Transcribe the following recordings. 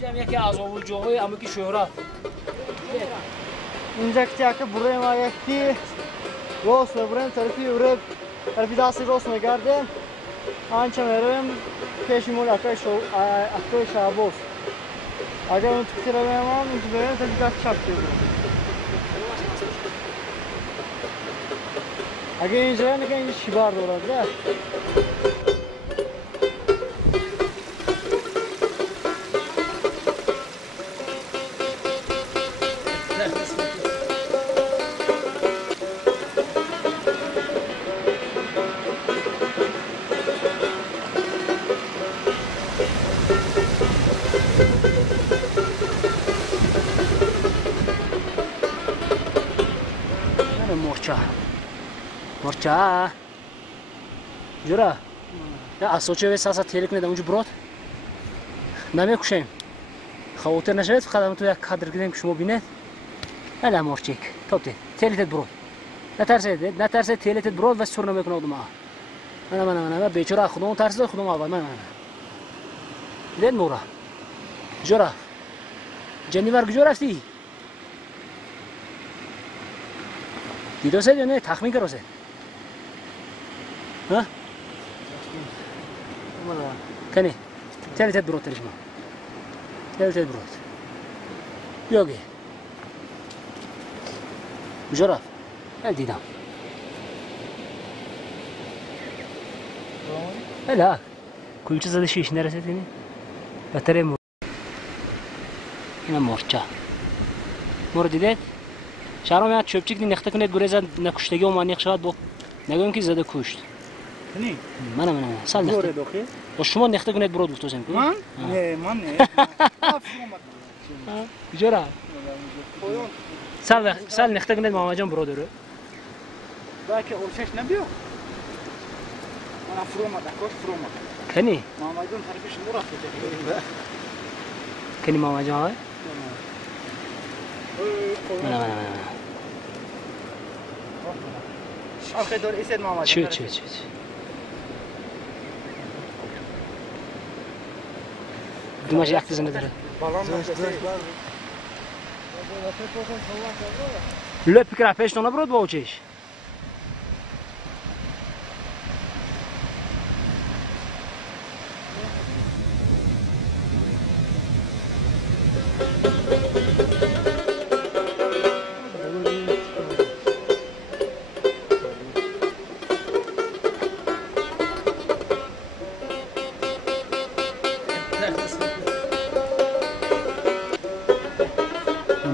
جمع یکی از آووجوهای اما که شهرت اینجا که برای ما یکی راست میبریم طرفی ورد طرفی دستی راست میگردیم آنچه میریم پیشمون اکای شعبوس اگر اون تکسی رو بیمام اینجا بریم طرفی دست چپ بریم اگر اینجا بریم نگه اینجا شیبار دارد ده مرچا جورا نه اسوچه و ساسا تلک نده اونجا برات نمیکشیم خاطر نشود فقط تو یک کادر گیریم که شما بینید الا مرچک توته تلت برات نترسید تلت برات و سر نمیکنه آدم من بیچاره خودمون ترسید خودمون اول من دید مورا جورا جنیور کجا رفتی دیدو سید یا نه تخمین کرو سید ها کنی تلت برات تلشما تلت برات بیاگی کجا رفت من دیدم هلا کلچه زده شیش نرسید اینی بهتره اینا مرچا مورد دیدید شهرام یاد چوبچیک دی نخته کنید گریز نکشتگی و مانیق شد با نگویم که زده کشت نی من سال نخته با شما نخته کنید برود بلتوزم کنید من؟ نه من نه کجا سال نخته کنید ماما جان برود رو باید اولشش نبیو من فروما دکوش فروما کنی ماما جان طرفش مرافقه کنی ماما جان های من آخه دور ایست ماما چی دوماش یک تیز نداره لپ کرا پیش تو نبرود با اوچش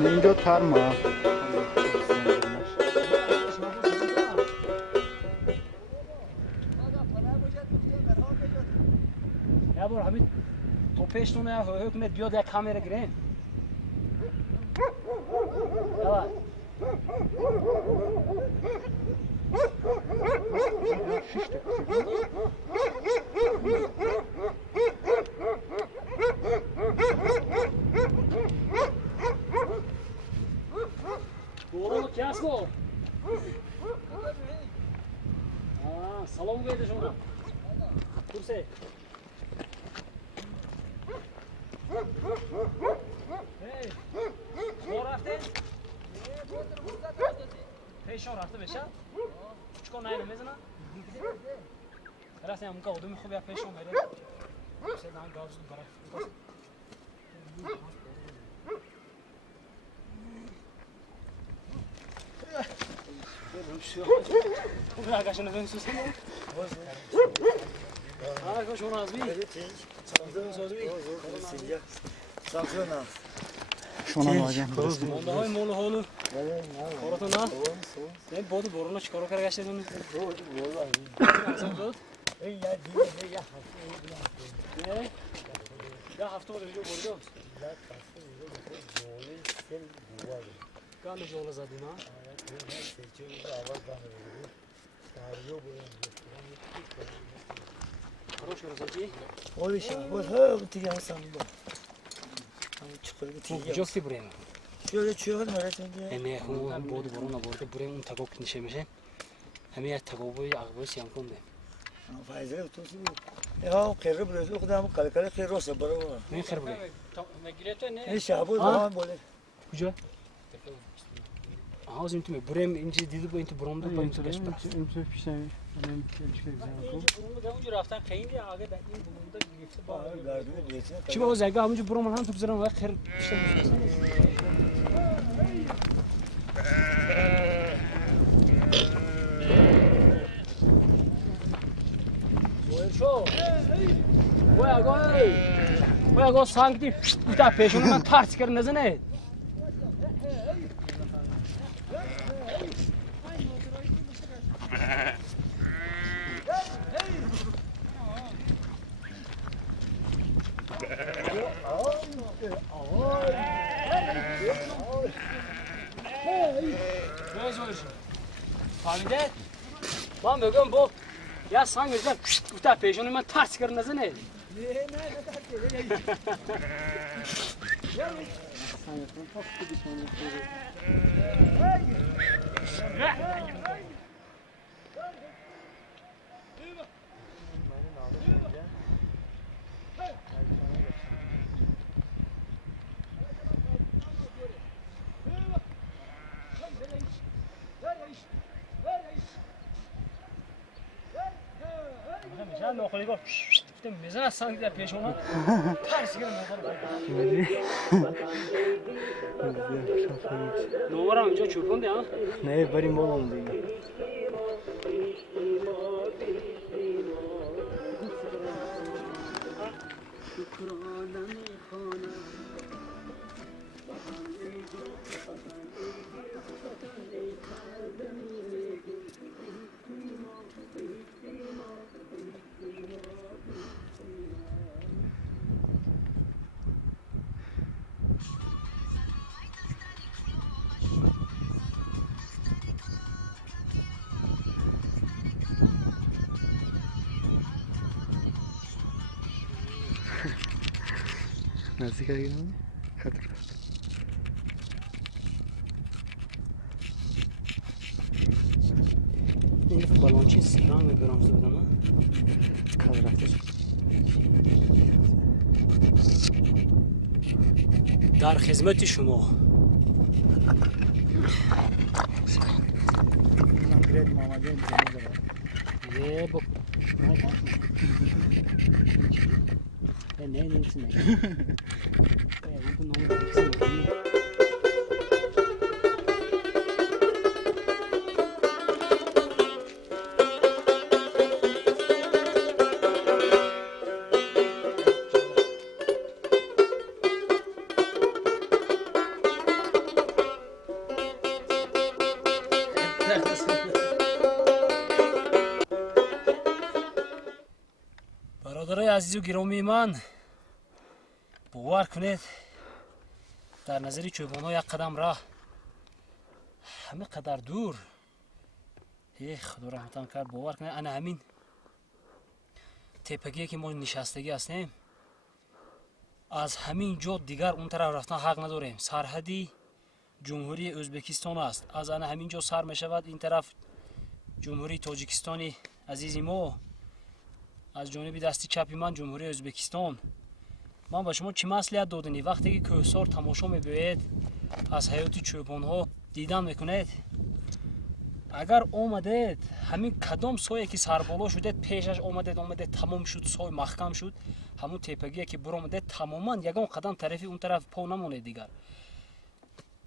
اینجا ترما یا برو همین تو پیش تو نه حکمت بیاد یک کامera گیرین یلا Oğlum kes bu. Salon geldi şuna. Kurse. Hey. Bu rafte? Peşon rafte beşa. Çıkon aynı mezana. Teraz ya muka odum خوب ya peşon mere. Sedan gavzu barak. خوبه آقاشون رو بنویسیم. آقاشون از بی. سازونا شما واجن. مال مال حالو. کاراتو نه. نه بود بارون چیکار کرده دونی؟ بود. یا هفته بود جو برده. کامی جولا زدی نه؟ Хорош разоди. Олиша, вот ха, тига сам ба. Чиқор тига. Ҷости бурем. Шӯра чӯгад маратан. Эме хун боду борона борда бурем ун тагок нише меше. Ҳаме як тагобои ағбои сиям кунде. فایزه تو سی ها خیر برزو خودم کلکل خیر راست برو این خیر بود این شابو زمان بوله کجا آها زين تو بریم اینجا دیدو با این تو برام دو با این تو گشت امسال پیشم من کلچ بزنم اونجا رفتن خیلی آگه در این بوموندا گرفته با گاردو دیگه چی با زنگا همونجا برام هم تو بزنم وقت خیر بیشتر شو وای آقا سانگتی تا پیشون من ترس کرد نزنه فهمیده؟ من میگم با یا سانگ میزن تا پیشون من ترس کرد نزنه میشه نخلی گفت میزن سانگ در پیشون ترس کرد نوارم اینجا چوبونده ها؟ نه بریم بالون دیگه نزدیک آگیرم خطر است این بالونچی سرانگ برام زدم ها خطر است در خدمت شما من گرید محمدی یه با نه نیست نه برادرای عزیز و گرامی من باور کنید در نظر چوبان‌ها یک قدم راه همه قدر دور خدا رحمتان کرد باور کنید انا همین تپگی که ما نشستگی هستیم از همین جا دیگر اون طرف رفتن حق نداریم سرحدی جمهوری ازبکستان است از انا همین جا سر می شود این طرف جمهوری تاجیکستانی عزیز ما از جانب دستی چپی من جمهوری ازبکستان من با شما چی مصلحت دادنی وقتی که کوهسار تماشا می‌بینید از حیات چوبان‌ها دیدن میکنید اگر اومدید همین کدام سایه که سر بالا شدید پیشش اومدید تمام شد سای محکم شد همون تپگی که بر اومدید تماما یگان قدم طرفی اون طرف پا نمونه دیگر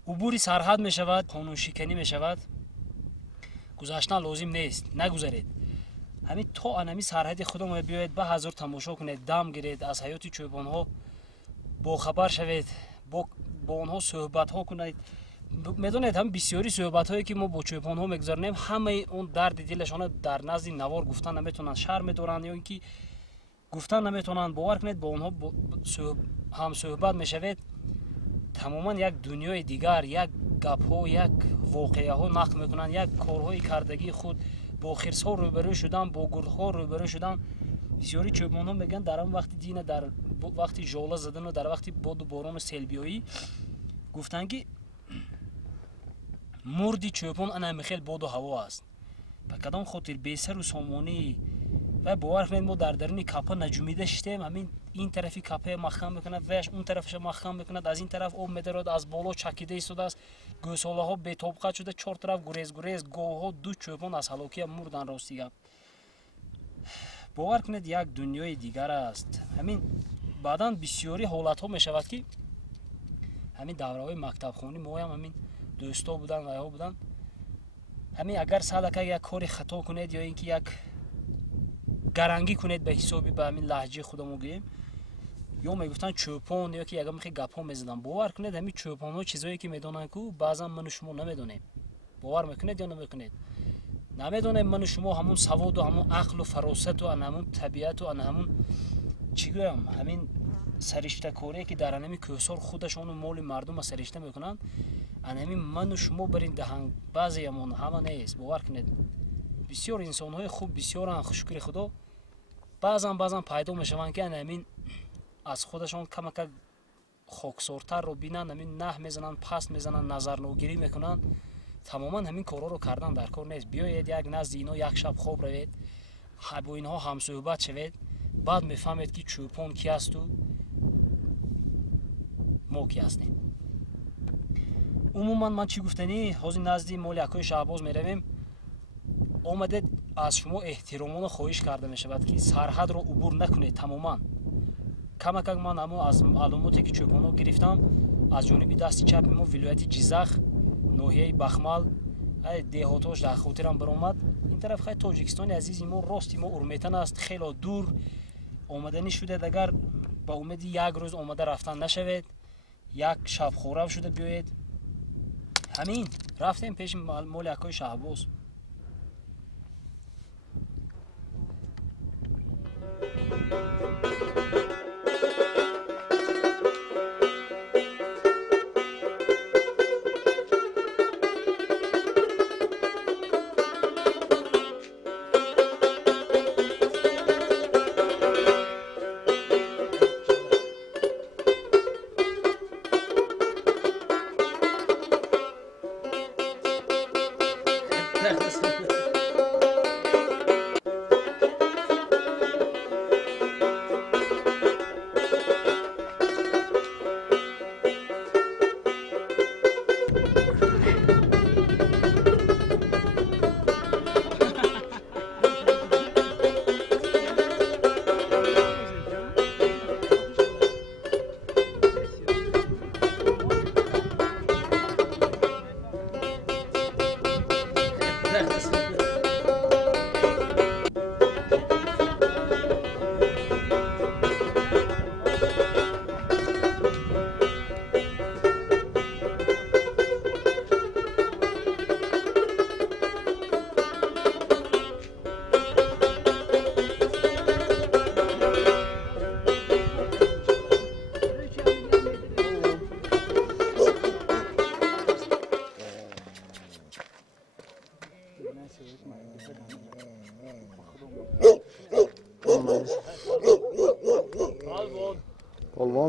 عبور سرحد میشود قانون شکنی میشود گذشتن لازم نیست نگذارید همین تا انمی سرحد خودمون بیاید به هزار تماشا کنید دم گیرید از حیات چوبان‌ها با خبر شوید با آنها صحبت ها کنید میدونید هم بسیاری صحبت هایی که ما با چوبان‌ها میگذاریم همه اون درد دلشان در نزد نوار گفتن نمیتونن شرم دارن یا اینکه گفتن نمیتونن باور کنید با اونها هم صحبت میشوید تماما یک دنیای دیگر یک گپ ها یک واقعه ها نقل میکنن یک کارهای کردگی خود با خرس ها روبرو شدن با گرد ها روبرو شدن بسیاری چوبان ها میگن در اون وقتی دینه در وقتی ژاله زدن و در وقتی باد و باران و سیل بیایی گفتن که مردی چوبان انا میخیل باد و هوا است به کدام خاطر بسر و سامانه و باور کنید ما در درون کاپه نجومیده شدیم. همین این طرفی کاپه مخم میکنه وش اون طرفش مخم میکنه. از این طرف آب میدرد از بالا چکیده ایستاده است. گوساله ها به طبقه شده. چهار طرف گریز گاو ها دو چوپان از هلاکی مردن راستی گپ. باور کنید یک دنیای دیگر است. همین بعداً بسیاری حالت ها میشود که همین دوره‌های مکتب خونی ما هم همین دوستا بودن و ها بودن. همین اگر سالکه یک کاری خطا کنید یا اینکه یک گرنگی کنید به حسابی به همین لهجه خودمون گیم یا میگفتن چوپان یا که یگم خیلی گپا میزدن. باور کنید همین چوپان ها چیزایی که میدونن که بعضا من و شما نمیدونیم. باور میکنید یا نمیکنید؟ نمیدونیم من و شما همون سواد و همون عقل و فراست و همون طبیعت و همون چی گویم همین سرشته کاری که در همین کوسار خودشون و مال مردم سرشته میکنن. همین من و شما برین دهنگ بعضی همه نیست. باور کنید بسیار انسان های خوب بسیار شکر خدا بعضا پیدا میشوند که همین از خودشون کمک خاکسارتر رو بینن. همین نه میزنن پست میزنن نظر نوگیری میکنن. تماما همین کارا رو کردن در کار نیست. بیایید یک نزد اینا یک شب خواب روید با اینها هم صحبت شوید بعد میفهمید که چوپان کی است و ما کی هستیم. عموما من چی گفتنی حاضر نزدی مولیکای شهباز میرویم. آمده از شما احترامانه خواهش کرده می شود که سرحد را عبور نکنید. تماما کمک من اما از معلوماتی که چوپانو گرفتم از جانب دست چپ ما ولایت جیزخ ناحیه بخمل دهاتاش در خاطرم برآمد. این طرف خیلی تاجیکستان عزیز ما راستی ما ارمیتن است خیلی دور آمدنی شده. اگر با امید یک روز آمده رفتن نشوید یک شب خورم شده بیایید. همین رفتیم پیش مولیکای شهباز.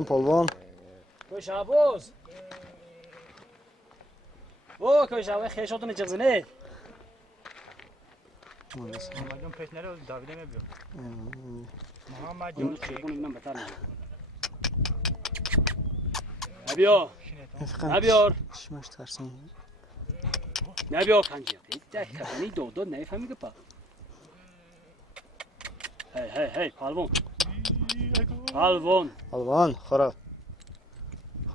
پالوان کوی شهباز او کوی شهباز خیشاتون چغزنه محمد پیش نره داویده میبیو محمد جون چون من بتر نبیا نبیار شماش ترسون نبیا کنجی یک کمی دو نفهمی که پا هی پالوان پالوان خراب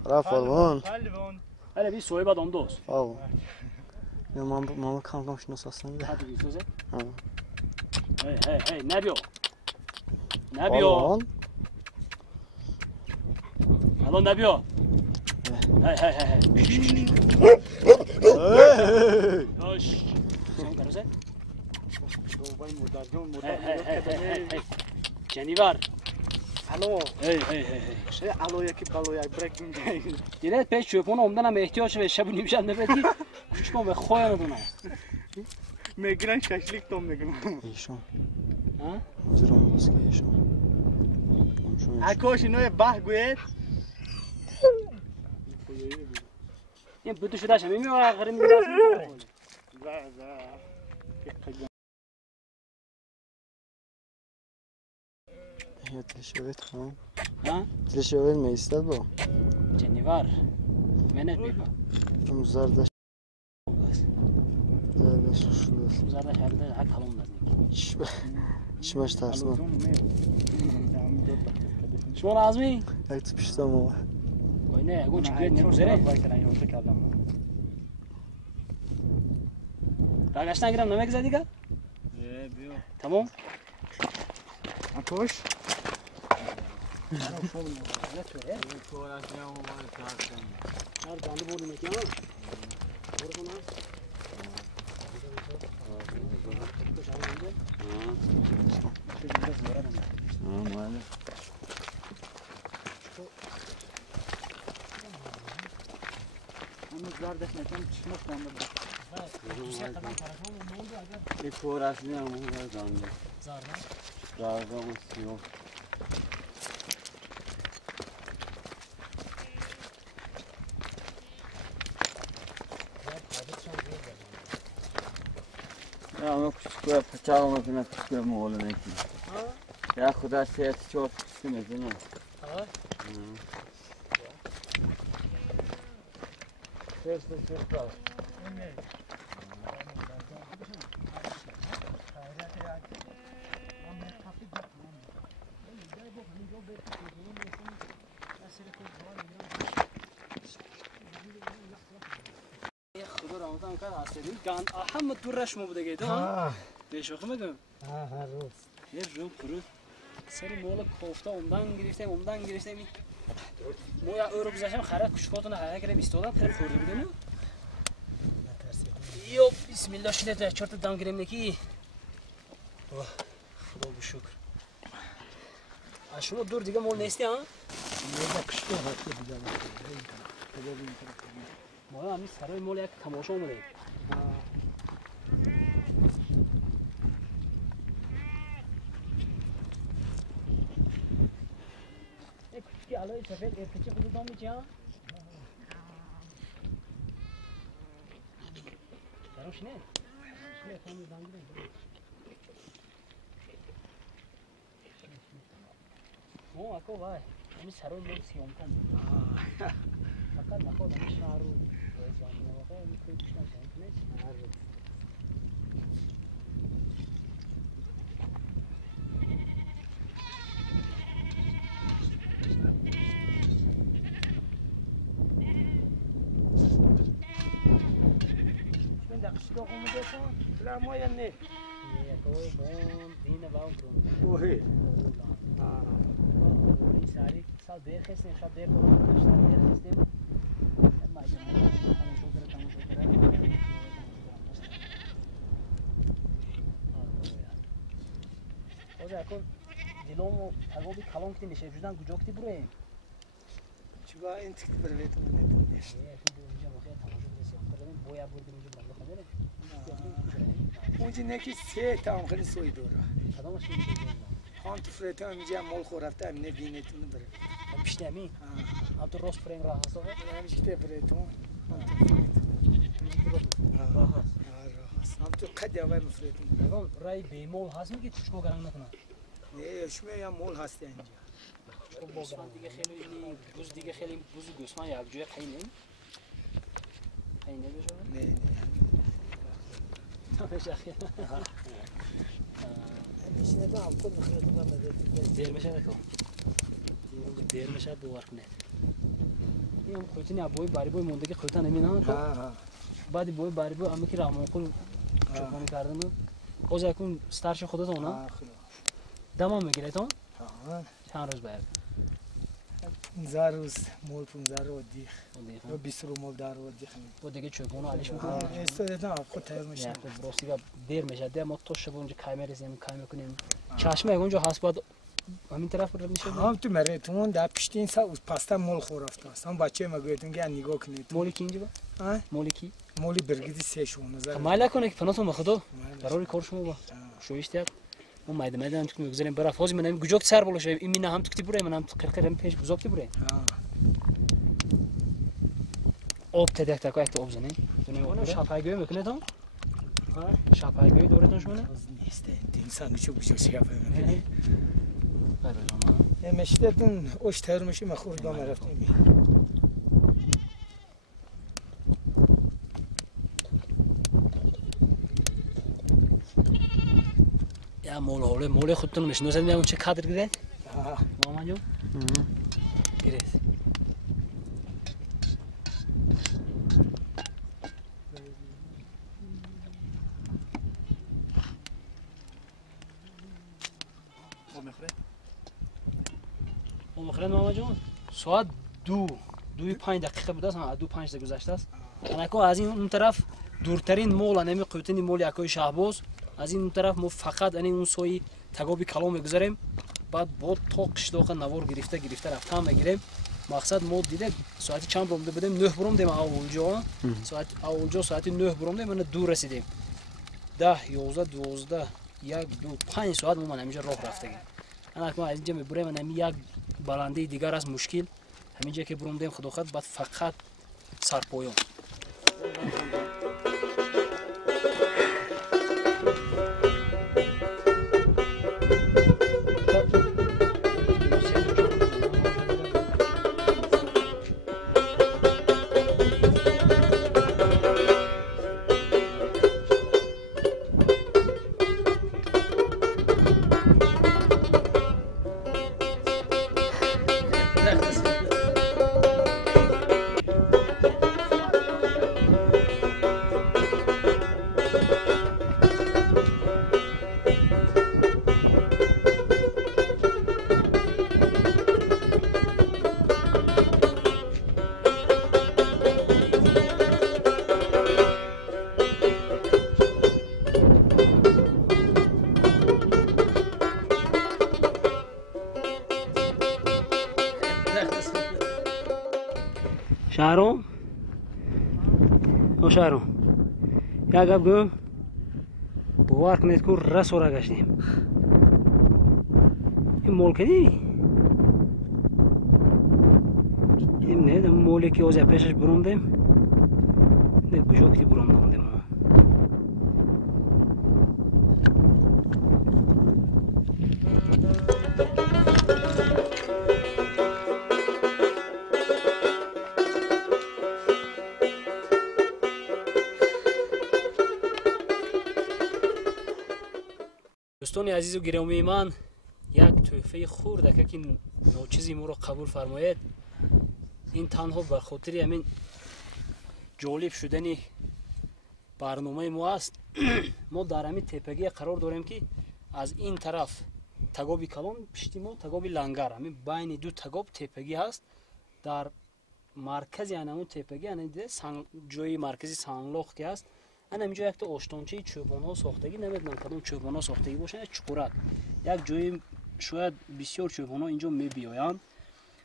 پالوان هله بی سوی بعد دوست او یا ماما کام شناساستم ده هادی بیسوزه ها هی نبیا الان نبیا هی باش سون درسته وای مردم جنیور الو هی چه الو یکی بالو یک بریک میگه دیره پیش چوپون اومدنم احتیاج به شب نیم شب نبودی گوش کن به خویا ندونم میگیرن ششلیک تو میگن ایشون ها زرم بس که ایشون اکوش اینو باه گوید این بده شده شمی میوه غیر میداشت زا یا تلشویت خواهم ها تلشویت میستد با جنیوار منت بیبا ام زردش شلوس زرد هرده هک حلوم نزنی شماش ترسم شما لازمی اگه پیشتم ما وای نه اگه چیکار نمی‌ذاره راگاش نگیرم نمک زدی که تمام اتوش هر دانه بودی میکنم برو ماله Onu zardek netem çıkmak zorunda. Bir forasını ama var zandı. Zarda. Razı olsun. Ya ama küçük ve bıçağı olmasına küçük ve oğlu ne ki? Ya Xuda seyeti çok küçük değil mi? Ha? Seyeti çok var. خدا رامتان کرد هستیم گان اهم دورش مو بوده گیدو بیشوخ میگم هر روز یه روم خورد سری مول کوفته ondan گرفتم مو یا اورو گذاشتم خراب کشکاتون هر کره 20 دلار خرید خورده بودم یو بسم الله شده چرت دام گرم نکی خدا به شکر شما دور دیگه مول نیستی ها ما همین سرای مول یک تماشا اومدیم کی علای سفید ارتچه خود دام میچه دروش نه شله فهمی دام گیره او اکو وای همین سرای مول سیام کن فقط نخواد همین شهرو زمین واقعا این کوی کشتن شاید کنه La moja ne. Je kooi bon dine wou bron. Ohe. Die sari sal der gesten gaat der komen sal der gesten. En maar je moet gewoon zo keren. O da kon dilomu tagobi kalon kiti meşe judan gucokti buraya. Çuva entik bervetum ne. Şimdi önce bakaya tamamı burası. Onların boya burada önce ballı kalır. اونجا نکی سه تام خیلی سوی داره. Adam şimdi şey diyor. هم تو فرته همینجا مال خورفته هم نبینه تونه بره. Pişti mi? Abi to rost prenk rahası var. همینجا ته بره تو. راحت. هم تو قدی اول مفرده. Adam ray beymol has mı ki çuçko garanmak na? نه شما یا مال هستی اینجا. Osman دیگه خیلی buz دیگه خیلی buz گوسفند یک جای خیلی خیلی بشه. نه نه. تماش اخیر. میشه تا هم خود مخرج کنم دیر میشه نکن. دیر میشه باور کنه. این خودی نه بوی باری بوی مونده که خودت نمی‌نه. بعد بوی باری بوی اما که راه مقول چون کردن او زکون استارش خودت اونا. دمام میگیره تو؟ چند روز بعد. 15 روز مول 15 روز دیگه. و 20 روز مول دار و دیگه. و دیگه چوبونو علیش میکنه. استودیو خود تیار میشه. خب براستی دیر میشه. ده ما توش اونجا کامera زمین کام میکنیم. چشمه اونجا هست بعد همین طرف رو میشه. هم تو مرتون در پشتین سا پاستا مول خورافته است. هم بچه ما گفتن که نگاه کنید. مولی کی اینجا با؟ مولی کی؟ مولی برگیدی سه شونه. مایل کنه که فناتون بخدا. ضروری کار شما با. شویشتر. اون مایده تو میگذاریم برای فوز منم گوجوک سر بلوشه این مینا هم تو کتی بره منم قرقرم پیش گذاشتی بره آب تدک تک یک آب زنی اونو شاپایگوی میکنه تو شاپایگوی دورتون شونه نیست انسان چه بچه شاپای میکنه مشتتون اوش تر میشی ما خورد با رفتیم یا مول خودتون میشناسید میام چه کادر گرید مامان جون گرید مخرن ماما جون ساعت 2:05 دقیقه بوده است 2:05 دقیقه گذشته است الان از این اون طرف دورترین مول نمی قوتنی مول یکای شهباز از این طرف ما فقط اون سوی تگابی کلام میگذاریم بعد با تا قشداق نوار گرفته رفتم میگیریم مقصد ما دیده ساعت چند برم بدیم 9 برم دیم اولجا ساعت 9 برم دیم من دور رسیدیم 10 11 12 1 2 5 ساعت ما همیشه راه رفتگیم انا ما از اینجا میبریم من یک بلنده دیگر از مشکل همینجا که برم دیم خدا خد بعد فقط سرپایان شهرام یک گپ گویم باور کنید که رس را گشتیم این مول کنی این نه مولی که از پیشش بروندیم نه گوشاکتی بروندیم دوستان عزیز و گرامی من یک تحفه خورده که ناچیزی ما رو قبول فرمایید این تنها به خاطر همین جالب شدنی برنامه ما است ما در همین تپگی قرار داریم که از این طرف تگابی کلان پشتی ما تگابی لنگر همین بین دو تگاب تپگی هست در مرکز همون تپگی جای مرکزی سنگلاخ که هست اینجا یک تا آشتانچه چوبان‌ها ساختگی نمیدونم کدوم چوبان‌ها ساختگی باشن چقورک یک جای شاید بسیار چوبان‌ها اینجا میبیاین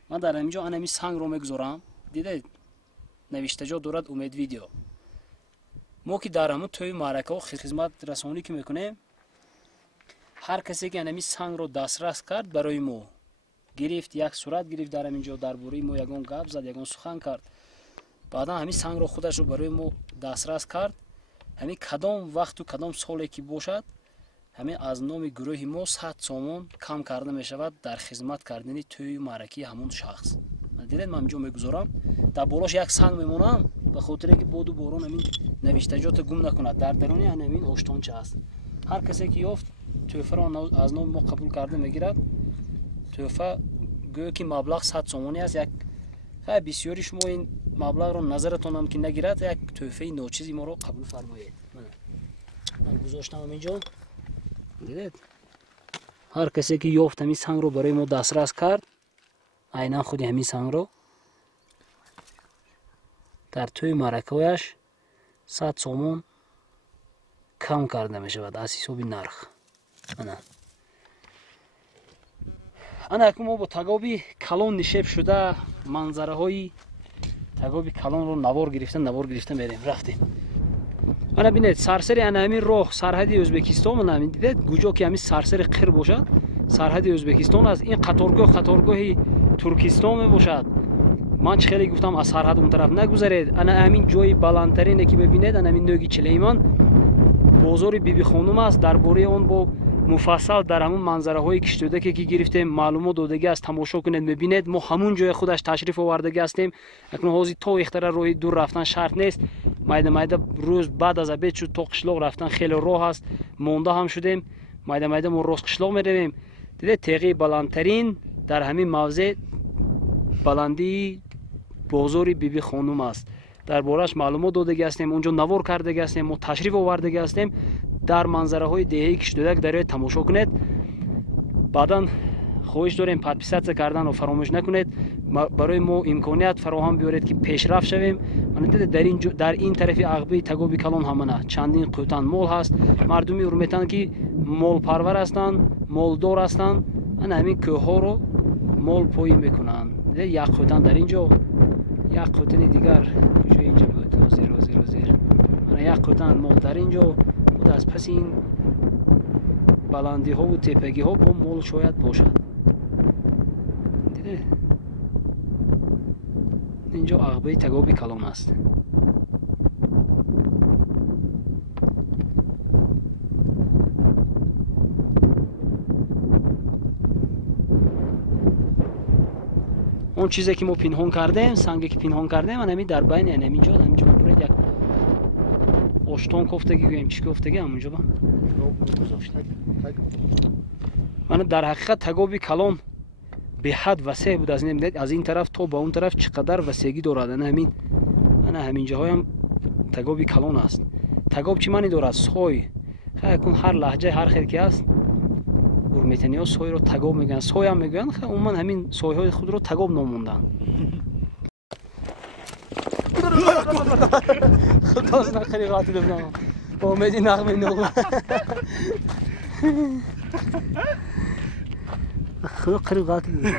من در اینجا همین سنگ رو میگذارم دیده نوشته جا دارد امید ویدیو ما که در همون توی معرکه و خدمت رسانی که میکنیم هر کسی که همین سنگ رو دسترس کرد برای ما گرفت یک صورت گرفت در اینجا درباره ما یگان گپ زد یگان سخن کرد بعدا همین سنگ رو خودش رو برای ما دسترس کرد همین کدام وقت و کدام سالی که باشد همین از نام گروه ما 100 سومون کم کرده می شود در خدمت کردن توی معرکه همون شخص دیدید من اینجا میگذارم در بالاش یک سنگ میمونم به خاطر که باد و باران همین نوشتجات گم نکند در درونی همین آشتانچه است هر کسی که یافت تحفه را از نام ما قبول کرده میگیرد تحفه گویا که مبلغ 100 سومونی است یک بسیاری شما این مبلغ رو نظرتون هم که نگیرد یک تحفه ناچیزی ما رو قبول فرمایید من گذاشتم اینجا دیدید هر کسی که یافت همین سنگ رو برای ما دسترس کرد عینا خودی همین سنگ رو در توی معرکه‌اش 100 سومون کم کرده می شود از حساب نرخ انا که ما با تگابی کلان نشیب شده منظره های تگابی کلان رو نوار گرفته میریم رفتیم انا بینید سرسری انا همین راه سرحدی ازبکستان من همین دیدید گوجا که همین سرسری قیر باشد سرحدی ازبکستان از این قطارگاهی ترکستان باشد من چه خیلی گفتم از سرحد اون طرف نگذارید انا همین جای بلندترینه که میبینید انا همین نوگی چلیمان بازار بیبی خانم است درباره اون با مفصل در همون منظره های کشتودکی که گرفتیم معلومات دادگی است، تماشا کنید ببینید. ما همون جای خودش تشریف آوردگی هستیم. اکنون حاضر تا اختر روی دور رفتن شرط نیست. مایده روز بعد از ابد شد تا قشلاق رفتن خیلی راه است، مونده هم شدیم. مایده ما روز قشلاق میرویم. دیده تیغی بلندترین در همین موضع بلندی بازاری بیبی خانم است. در بارش معلومات دادگی هستیم، اونجا نوار کردگی هستیم، ما تشریف آوردگی هستیم. در منظره های دهه‌ای کشتودک در تماشا کنید. بعدا خواهش داریم پادپیسات کردن رو فراموش نکنید. برای ما امکانیت فراهم بیارید که پیشرفت شویم. من دیده در این طرف عقبه تگابی کلان همانه چندین قوتن مال هست. مردمی ارمیتن که مال پرور هستند، مالدار هستند. انا همین کوه ها رو مال پویی میکنن. دیده یک قوتن در اینجا، یک قوتن دیگر کجا اینجا بود، وزیر انا یک قوتن مال در اینجا بود. از پس این بلندی ها و تپگی ها با مال شاید باشد. دیده اینجا عقبه تگابی کلان است. اون چیزی که ما پنهان کردیم، سنگی که پنهان کردیم، من همین در بین اینجا برید یک آشتان کوفتگی گویم چی کوفتگی همونجا با من در حقیقت تگابی کلان به حد وسیع بود. از این طرف تا به اون طرف چقدر وسیعی دارد. انا همین جاهای هم تگابی کلان است. تگاب چی معنی دارد؟ سوی. خیلی کن هر لهجه هر خیلی که است ارمیتنی ها سوی رو تگاب میگن، سوی هم میگن. خیلی عموما همین سوی های خود رو تگاب ناموندن. خداز نخیلی قاطی دبنام با امیدی نغمه نغمه خدا قریب قاطی دبنام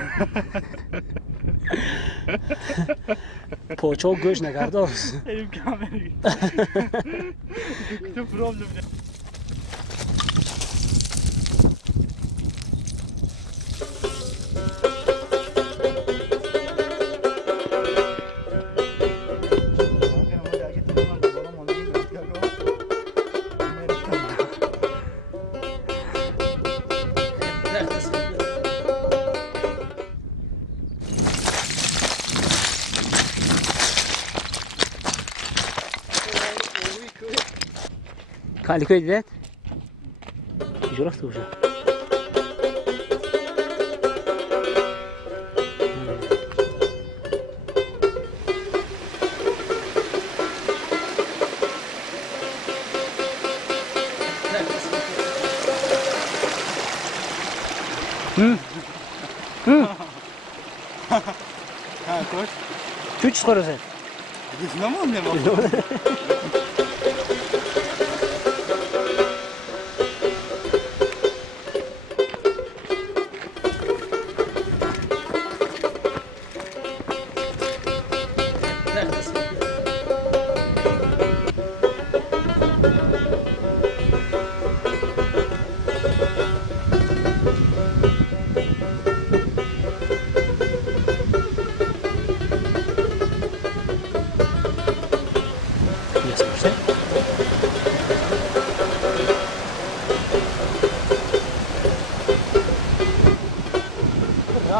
پاچه و گوش نکرده است. Elim kamerayı. Ne problem ne? Kaliko دیدت؟ کجا رفته باشه؟ چی چیکار است؟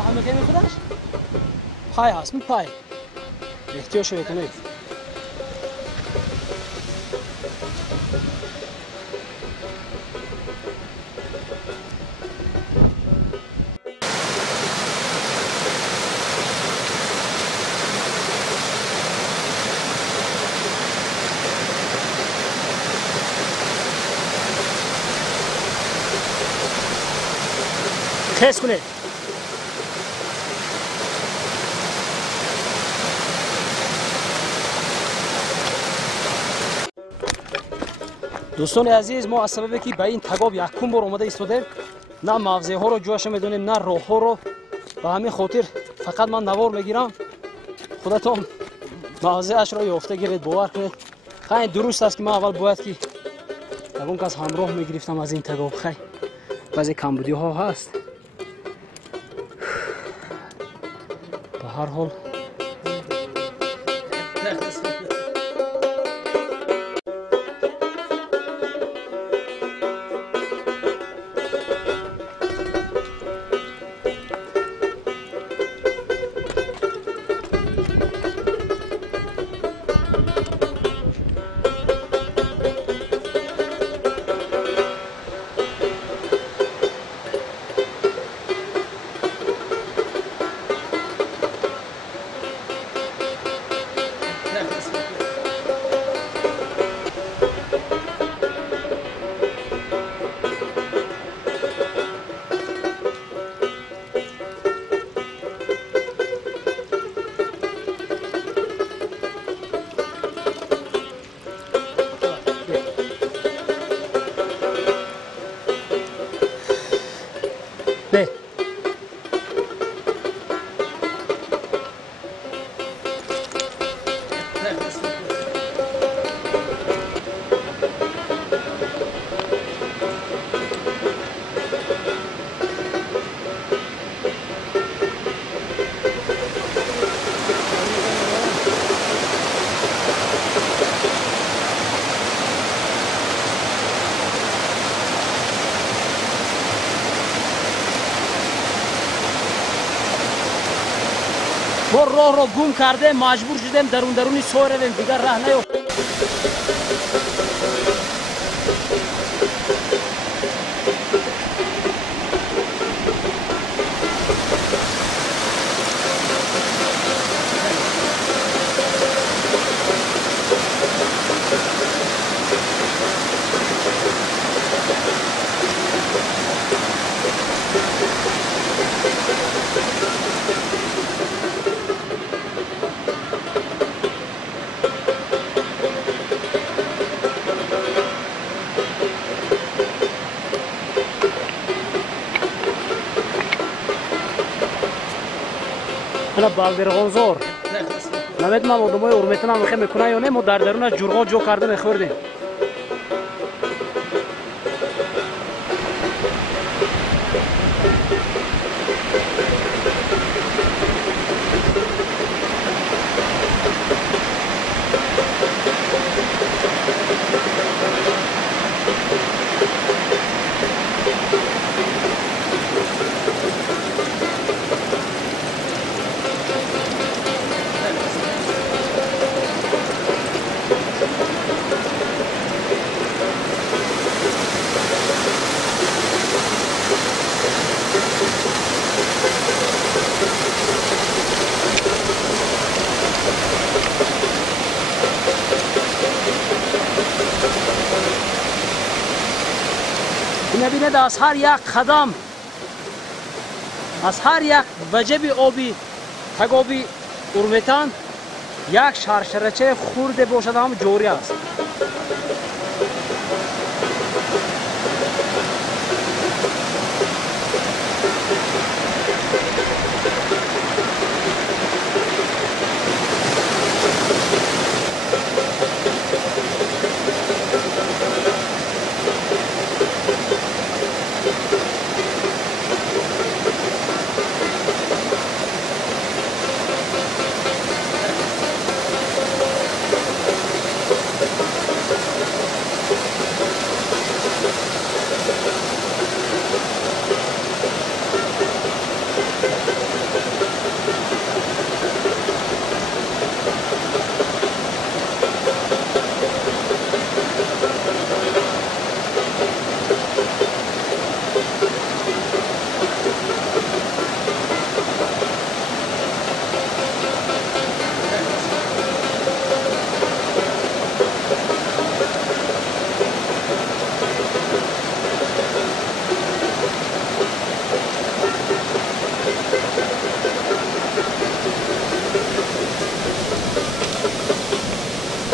همه گمی خودش پای هست، پای احتیاج بکنید. تست کنید. دوستان عزیز، ما از سببی که به این تگاب یکم بار اومده ایستادیم، نه موضع ها رو جوش میدونیم نه راه ها رو، به همین خاطر فقط من نوار میگیرم. خودتون موضعش رو یافته گیرید، باور کنید. خیلی درست است که من اول باید که اون کس همراه میگرفتم از این تگاب. خیلی بعضی کمبودی ها هست. به هر حال ما راه گم کرده مجبور شدیم درونی سوی رویم دیگر راه نیافت. انا بالدرغانزور نمیدونم آدمای اورمیتون هم میخواه میکنن یا نه. ما در درونش جرغا جو کرده میخوردیم. ببینید از هر یک قدم از هر یک وجب آبی تگابی اورمیتان یک شرشرچه خورده باشد هم جوری است.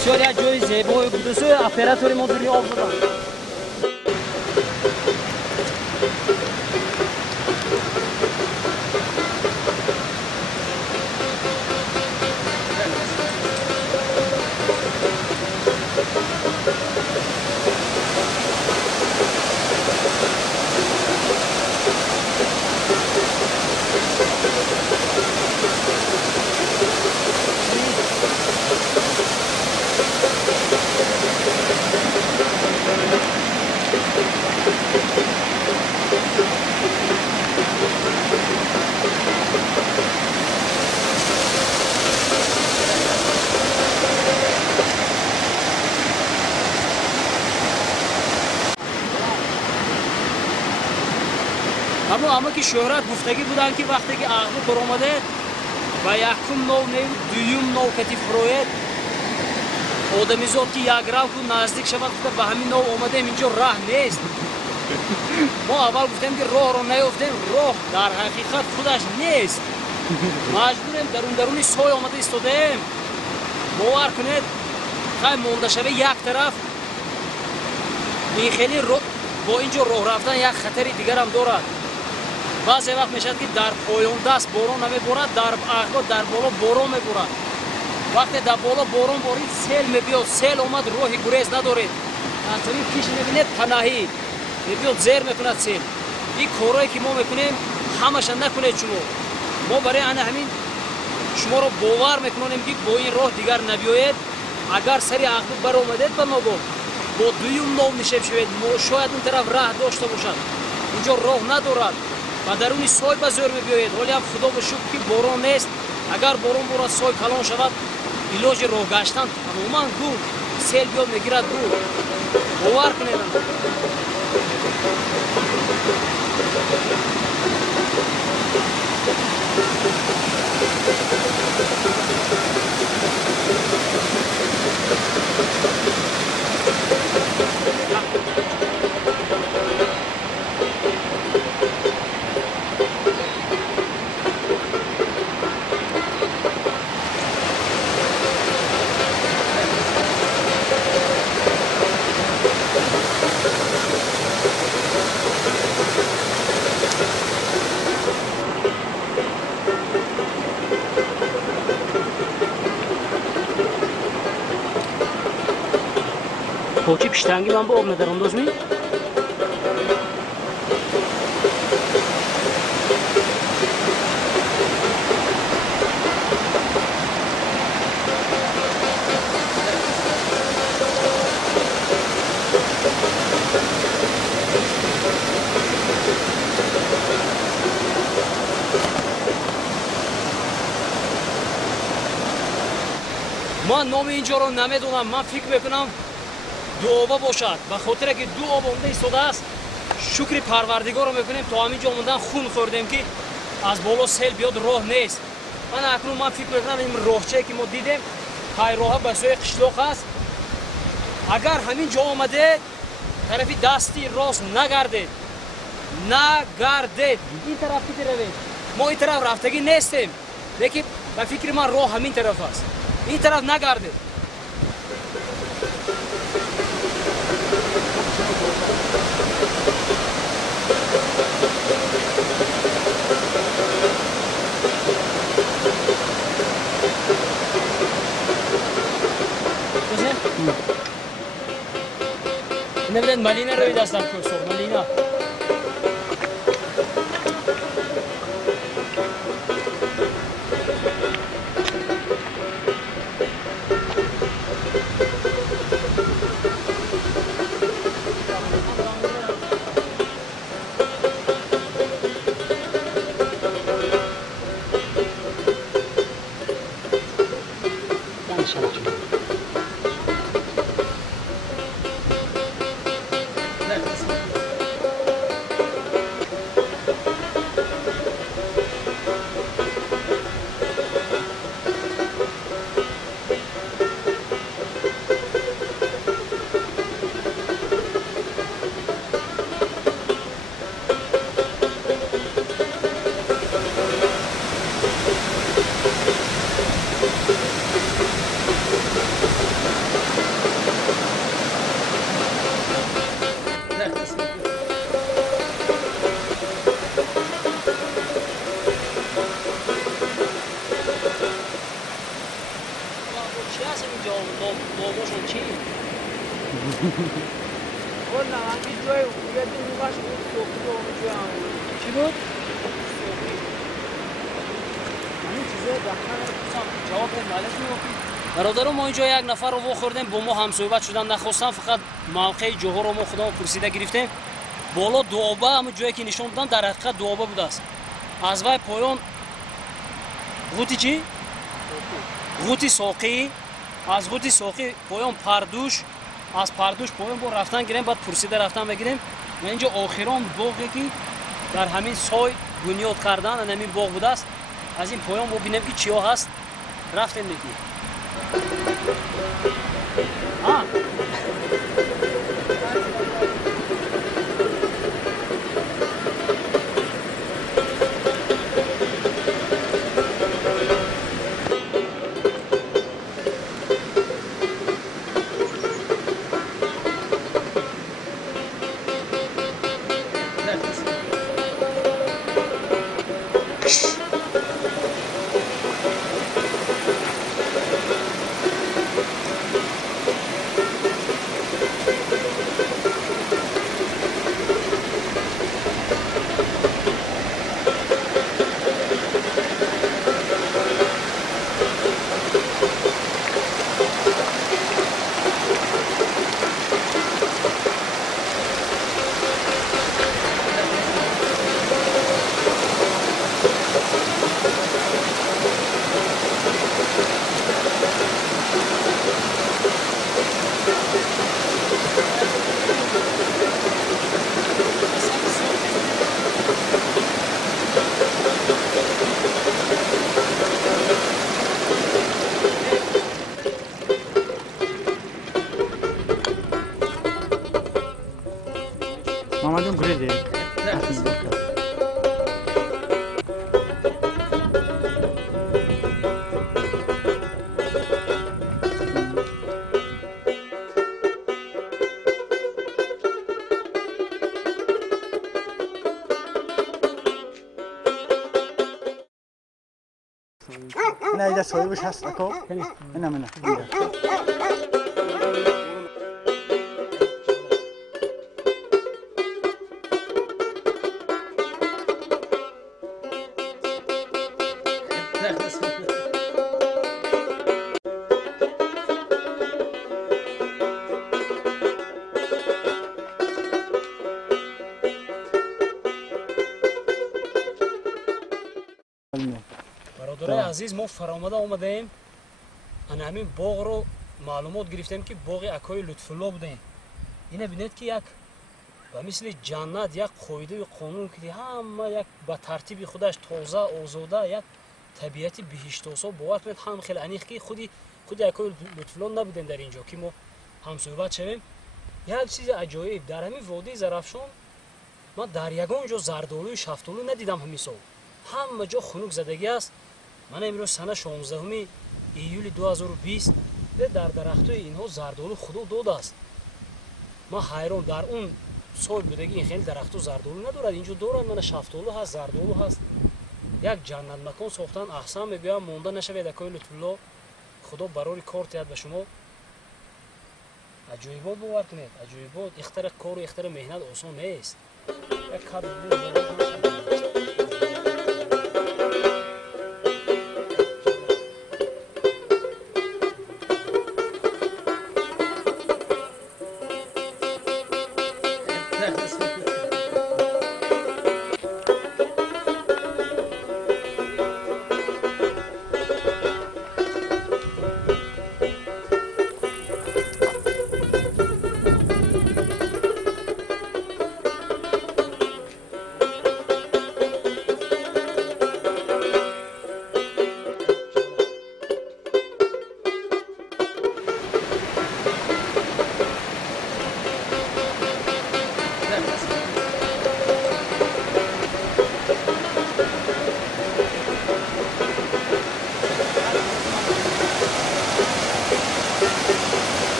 بسیار یک جای زیبایی بوده سوی اپراتوری ما دنیا آب بودن. اما که شهرت گفتگی بودن که وقتی که اغلب برآمده و یکم نو نیو دویم نو کتیف روید آدمیزاد که یک راه که نزدیک شود گفته به همین نو آمدیم اینجا راه نیست. ما اول گفتیم که راه رو نیافتیم، راه در حقیقت خودش نیست. مجبوریم درونی سوی آمده ایستادیم. باور کنید خیلی مونده شوه یک طرف این خیلی با اینجا راه رفتن یک خطری دیگر هم دارد. بعضی وقت میشد که در پایان دست باران نمیبارد، در اخبار در بالا باران میبارد. وقتی در بالا باران بارید سیل میبیاد، سیل آمد راهی گریز ندارید. از طریق پیش میبینید پناهی میبیاد زیر میکند سیل. این کارهایی که ما میکنیم همش نکنید شما. ما برای همین شما رو باور میکنیم که با این راه دیگر نبیاید. اگر سری اخبار برآمدید به ناگاه با دویم نو نشیب شوید، شاید اون طرف راه داشته باشد، اینجا راه ندارد و درونی سوی به زور میبیاید. ولی هم خدا به شکر که باران نیست، агар борон борад сой калон шавад илоҷи роҳ гаштан тамоман гум сел биёд мегирад гум бовар кунед почи пиштанги ман бо об надарандоз ми ман номи инҷоро намедонам. ман фикр мекунам дуоба бошад ба хотире ки ду об омада истодааст. шукри парвардигоро мекунем то ҳамин ҷо омадан хун хӯрдем ки аз боло сел биёд роҳ нест. ман акнун ман фикр мекунам ин роҳчае ки мо дидем пайроҳа ба сои қишлоқ аст. агар ҳамин ҷо омадед тарафи дасти рост нагардед ин тараф ки равед. мо ин тараф рафтагӣ нестем, лекин ба фикри ман роҳ ҳамин тараф аст. ин тараф нагардед. Neden Malina rovi dastam ko'rsor, Malina. چی بود؟ برادران ما اینجا یک نفر رو خوردیم با ما هم صحبت شدن نخواستم فقط موقع جوهر رو ما خدا پرسیده گرفتیم بالا دوابه همون جایی که نشون دادن در حقیقت دوابه بوده است از وای پایان غوتی چی؟ غوتی ساقی از غوتی ساقی پایان پردوش از پردوش پایان با رفتن گیریم بعد پرسیده رفتن بگیریم و اینجا آخران باغی که در همین سای بنیاد کردن همین باغ بوده است از این پایان ما بینیم که چیا هست رفتیم میگیم Mamadım gredi. نه اینجا صاحبش هست اکو نه نه برادرای عزیز ما فرامده آمدیم انا همین باغ رو معلومات گرفتیم که باغ اکای لطفالله بوده. اینه بینید که یک و مثل جنت یک قاعده و قانون که همه یک به ترتیب خودش تازه آزاده یک طبیعت بهشت‌آسا باور کنید هم خیلی انیق که خود اکای لطفالله نبودن در اینجا که ما هم صحبت شویم. یک چیز عجایب در همین وادی زرافشان من در یگان جا زردآلو و شفتالو ندیدم همیشه. همه جا خنک زدگی است. من امروز سنه 16 ایول 2020 در درختای اینها زردآلو خدا داده است. ما حیران در اون سال بودگی این خیلی درختو زردآلو ندارد، اینجا دارد. من شفتالو هست، زردآلو هست. یک جنت مکان ساختن احسن میگم مونده نشود اکای لطفالله. خدا برای کار تیاد به شما. عجایبات باور کنید، عجایبات. اختر کار و اختر مهنت آسان نیست. یک کار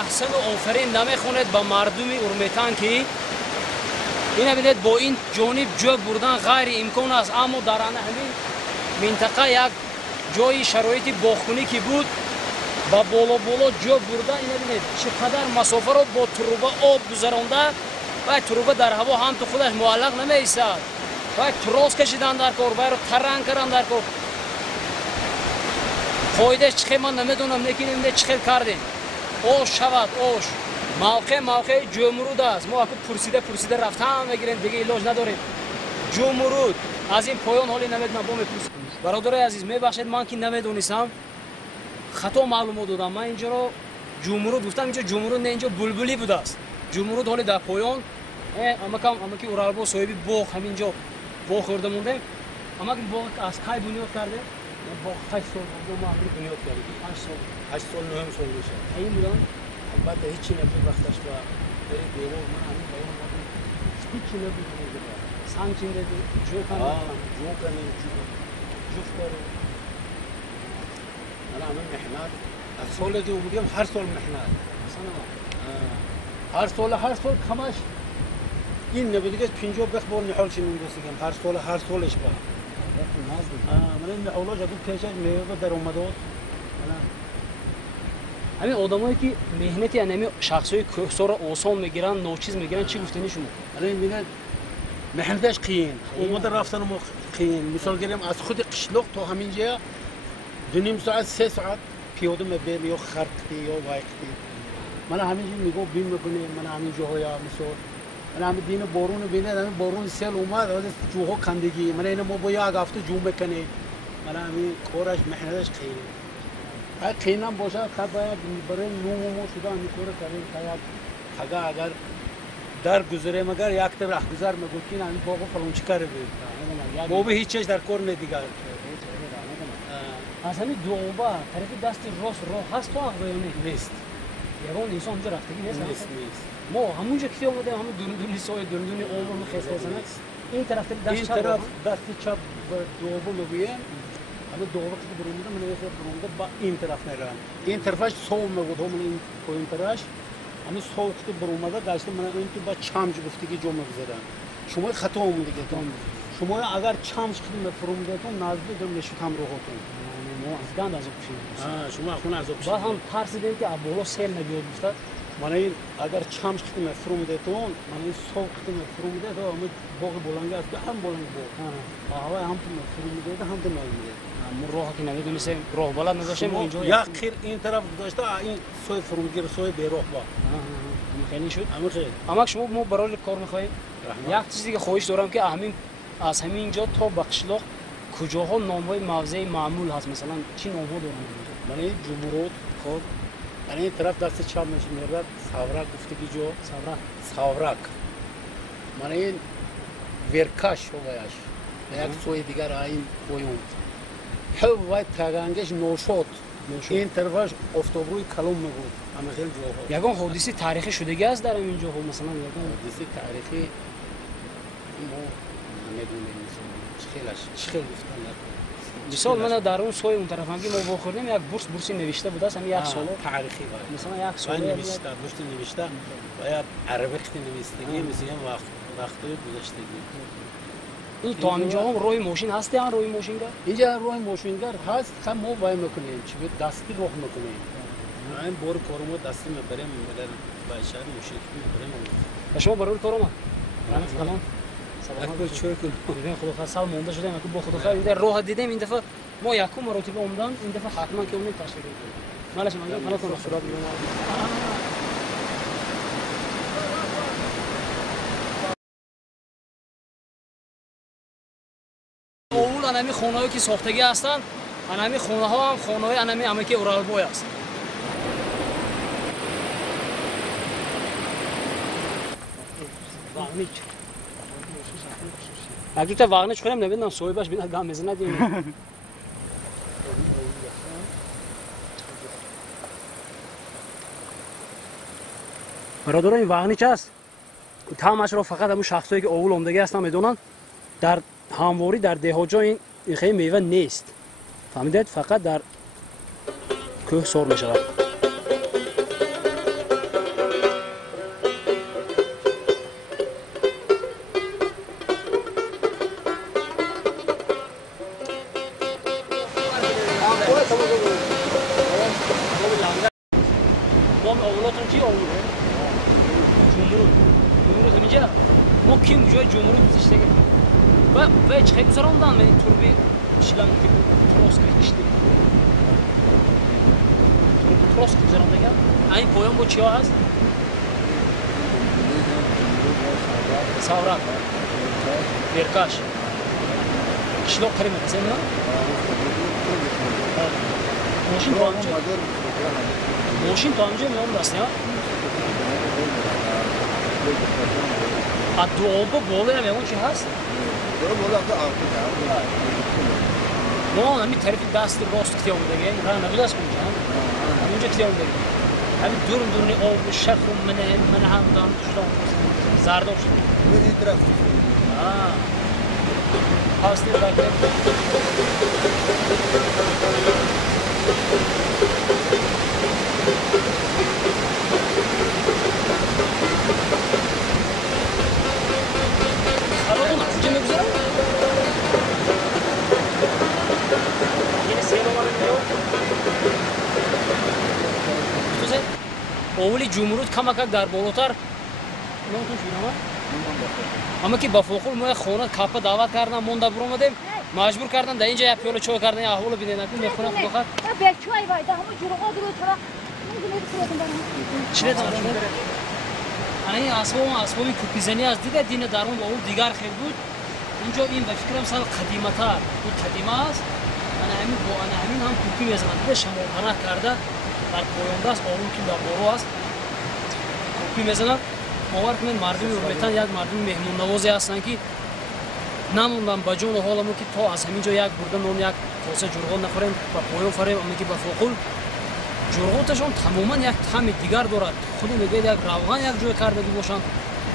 احسن و آفرین نمیخوند با مردم اورمیتان که این ببینید با این جانب جو بردن غیر امکان است، اما در همین منطقه یک جای شرایط باغبونی که بود با بالا جو برده. این ببینید چقدر مسافه رو با تروبه آب گذرانده و تروبه در هوا هم تو خودش معلق نمیایستد و تراس کشیدن در کار و ترنگ کردن در کار. قاعده چخه من نمیدونم لیکن چخه کردیم اوش شود اوش موقع جمرود است. ما اکو پرسیده رفتم میگیریم دیگه علاج نداریم. جمرود از این پایان حالی نمیدونم با میپرسیم. برادرای عزیز میبخشید من که نمیدونستم خطا معلومات دادم. من اینجا رو جمرود گفتم، اینجا جمرود نه اینجا بلبلی بوده است. جمرود حالی در پایان اما که اورالبا صاحبی باغ همینجا باغ خورده مونده. اما که باغ از کی بنیاد کرده؟ باغ 8 سال ما امروز بنیاد کردیم. 8 سال 9 سال میشه. این بودن البته هیچی نبود وقتش با بری دیوار من همین بیان بودم هیچی نبود دیگه. سنگ چینده جو کنیم جفت کنیم. من همین محنت از سال که اومدیم هر سال محنت هر سال کمش این نبود دیگه 50 بخبار نحال شیم میگم هر سالش با من این نحالا جدو پیشش میوه در اومده. همین آدمایی که مهنتی انمی شخصای کوهسار آسان میگیرن ناچیز میگیرن چی گفتنی شما؟ الان میگن محنتش قین اومده رفتن ما قین. مثال گیریم از خود قشلق تا همینجا 2.5 ساعت 3 ساعت پیاده میبریم یا خرقتی یا وایقتی. من همینجا میگم بیم میکنه. من همینجا های مثال من همین دین بارون بینه همین بارون سیل اومد از جوها کندگی من اینو ما با یک هفته جو میکنه. من همین کارش محنتش قینه. قینم باشه خب باید برای نومو شده همین کار کردیم که اگر در گذره مگر یک تا راه گذر میگوتین همین بابا فلان چی کاره بود بابا هیچ چیز در کار ندیگر از همین دوبا طرف دست راست راه هست تو اقویونه نیست یگان انسان اونجا رفتگی نیست نیست ما همونجا که اومدیم همون دون سوی دون اول خسته این طرف دست این چپ طرف دست چپ و دوم میگویم اما دوم که برونده من یه برونده با این طرف میرم این طرفش سوم میگود همون این پایین طرفش اما سوم که برونده داشته من این تو با چمچ گفتگی جو میگذارم شما خطا اومد دیگه شما اگر چمچ که برونده تو نزدیک دم نشید هم روحتون ما از گند از کشیم شما خون از با هم ترسیدیم که بالا سیل نبیاد بیشتر من این اگر چمچ که فرموده تو من این سوق که فرموده تو هم باغ بلنگ است هم بلنگ باغ هوا هم فرموده هم تو نمیده ما راه که نمیدونیم سه راه بالا نداشتیم اینجا یا خیر این طرف داشته این سوی فرمگیر سوی بیراه با خیلی شد خیر اما شما ما برای کار میخوایم یک چیزی که خواهش دارم که از همین اینجا تا بخشلاق کجاها نام‌های موضع معمول هست مثلا چی نام‌ها دارن من این جمهوریت خب من این طرف دست چپ میرد ساورک گفتگی جو ساورک من این ورکاش هوایش یک سوی دیگر این پویون وای تاگانگش نوشد این طرفش افتابروی کلم میگود اما خیلی جاها یگان حادثه تاریخی شدگی است در اینجا ها مثلا یگان حادثه تاریخی ما نمیدونیم خیلی گفتن مثال من در اون سوی اون طرف هم که ما بخوردیم یک بورسی نوشته بود است هم یک سال تاریخی مثلا یک سال نوشته بورس نوشته و یا عربی نوشتگی مثلا وقتی گذشتگی این تا اینجا هم روی ماشین هستی هم روی ماشینگر اینجا روی ماشینگر هست هم ما وای میکنیم چی بود دستی راه میکنیم این بار کارمو دستی میبریم مگر باشر ماشین میبریم شما برای کارم سلام اکبر چوی کن دیدیم خدا خیر سال مونده شدیم اگه با خدا خیر این راه دیدیم این دفعه ما یکم مراتب اومدن این دفعه حتما که اونم تشریف کنیم مالش من فنا کنم خدا بیرون اول انمی خونه‌ای که ساختگی هستن انمی خونه‌ها هم خونه‌های انمی امکی اورالبوی است اگه تا واقعش کنم نمیدونم سوی باش ببین گام میزنه دیگه برادر این واقعی چه است تمامش رو فقط همون شخصایی که اول اومدگی هستن میدونن در همواری در دهاجا این خیلی میوه نیست فهمیدید فقط در کوه سر میشود و hiç hep zararından mı turbi şilan gibi trosk işte. Turbi trosk zararında gel. Aynı boyun bu çiğ az. Savrak. Berkaş. Kişilok kremi sen mi? Moşin tuamcı. Moşin tuamcı mı onun da ya? Ad doğu bolu ya mevcut has. ما همین طرف دست راست کتی اومده راه نبود است اونجا اونجا کتی اومده همین دورنی آب و شخم من هم دارم شلون زردوش این طرف هاستی باکر اولی جمهوریت کمک در بالاتر اما که با فوق ما خونه کاپ دعوت کردن مونده برآمدیم مجبور کردن در اینجا یک پیاله چای کردن احوال ببینید میخونه خدا خیر به چای وای ده همون جوره درو چرا چه دارم انا این اسبابی کوپیزنی از دیگه دین درون با اون دیگر خیلی بود اینجا این به فکرم سال قدیم‌تر این قدیمه است انا همین هم کوپی میزنن به شما پناه کرده در پایانده است آروم که در بارو است کوپی میزنن باور کنید مردم اورمیتان یک مردم مهمون نوازی هستن که намондам ба ҷону ҳоламон ки то аз ҳамин ҷо як бурда нон як коса ҷурғот нахӯрем ба поён фарем амки ба фоқул ҷурғоташон тамоман як таъми дигар дорад худе мегӯяд як равған як ҷое кардагӣ бошанд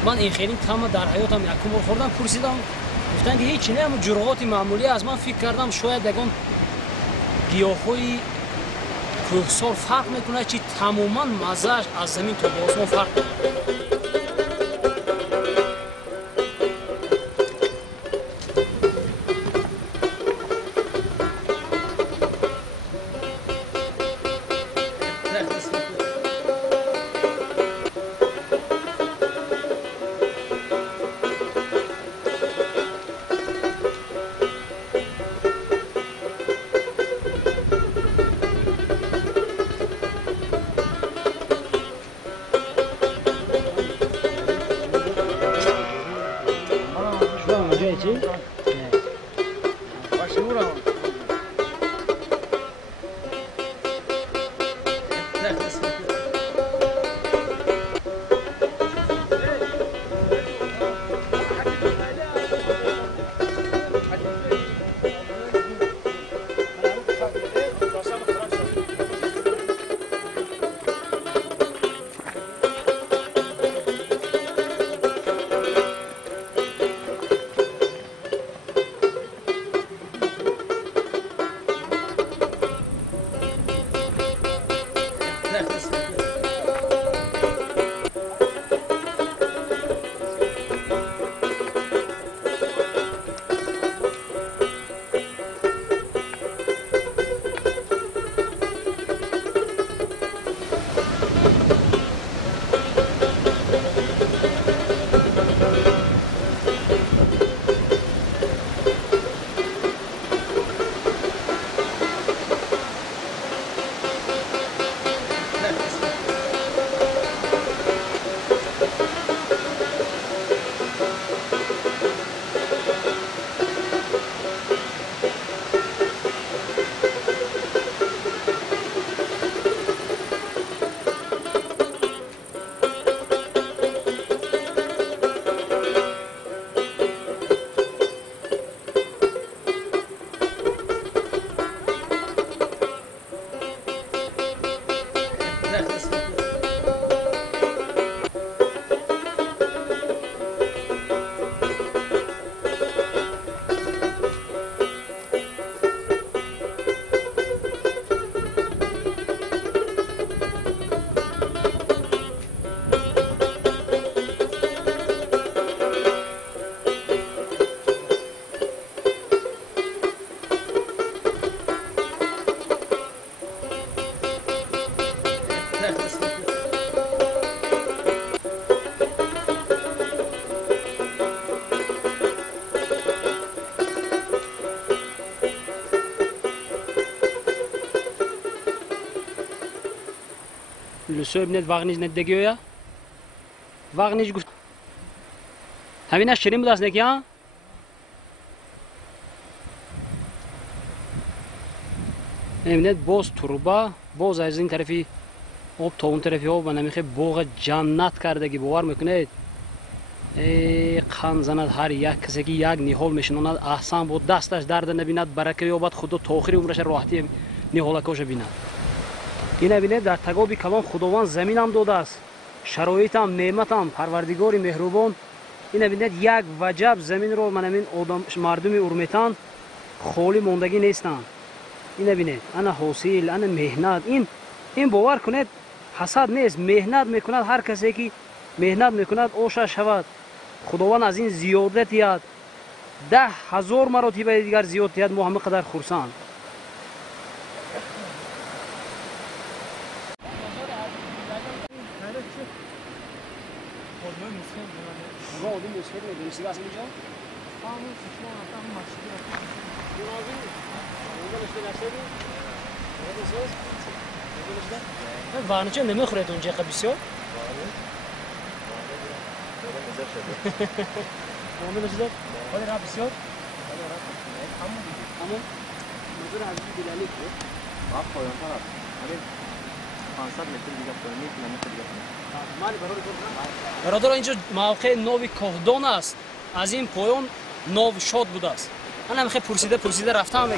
ман ин хелин таъма дар ҳаётам якум бор хӯрдам пурсидам гуфтанд ки ҳеҷ не ҳамун ҷурғоти маъмулӣ аст ман фикр кардам шояд ягон гиёҳҳои кӯҳсор фарқ мекунад чи тамоман маззааш аз замин то ба осмон фарқ Лусой бинед вағниж не дегёя? Вағниж гуфт. Ҳамина ширин буд аст неки а? Мебинед боз турба, боз аз ин тарафи об то он тарафи об намехе боғ ҷаннат кардаги бовар мекунед. Қан занад ҳар як касе ки як ниҳол мешинонад аҳсан бо дасташ дарда набинад барака ёбад худо то охири умраша роҳатӣ ниҳолакоша бинад. Ина бинед дар тагови калон худованд заминам додааст, шароитам, неъматам, парвардигори меҳрубон. Ина бинед як ваҷаб заминро манамин мардуми урметан холӣ мондагӣ нестанд. Ина бинед, ана ҳосил, ана меҳнат, ин бовар кунед ҳасад нест, меҳнат мекунад ҳар касе ки меҳнат мекунад ошаш шавад. худованд аз ин зиёдат диҳад, 10,000 маротиба дигар зиёд диҳад, мо ҳама қадар хурсанд. Варнича немехӯред он ҷеқа бисёр? Муомила шуда? Холи раф бисёр? Ҳамон? Мазур аз билали ку? Раф поёнтар аст. Ҳамин 500 метр дига поён, 1 километр дига поён. Мали бародаро инҷо мавқеъи Нови Коҳдон аст. Аз ин поён نو شاد بوده است. من هم خیلی پرسیده رفتم.